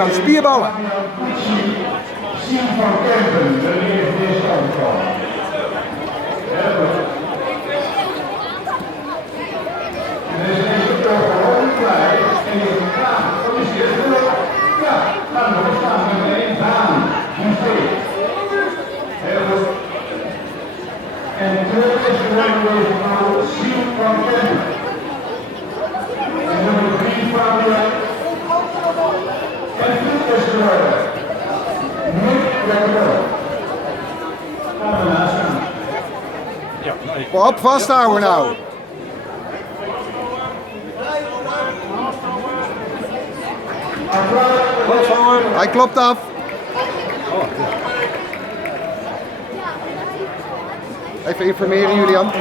Julian, spierballen. Sien van Kempen, de eerste stand. En is even toch gewoon blij en je gaat, dat is je geluk. Ja, dan we staan met één baan. Heel goed. En terug is geworden door Sien van Kempen. En nummer 3 Fabio. En dit is geworden. Op, vasthouden nou. Hij klopt af. Even informeren, Julian.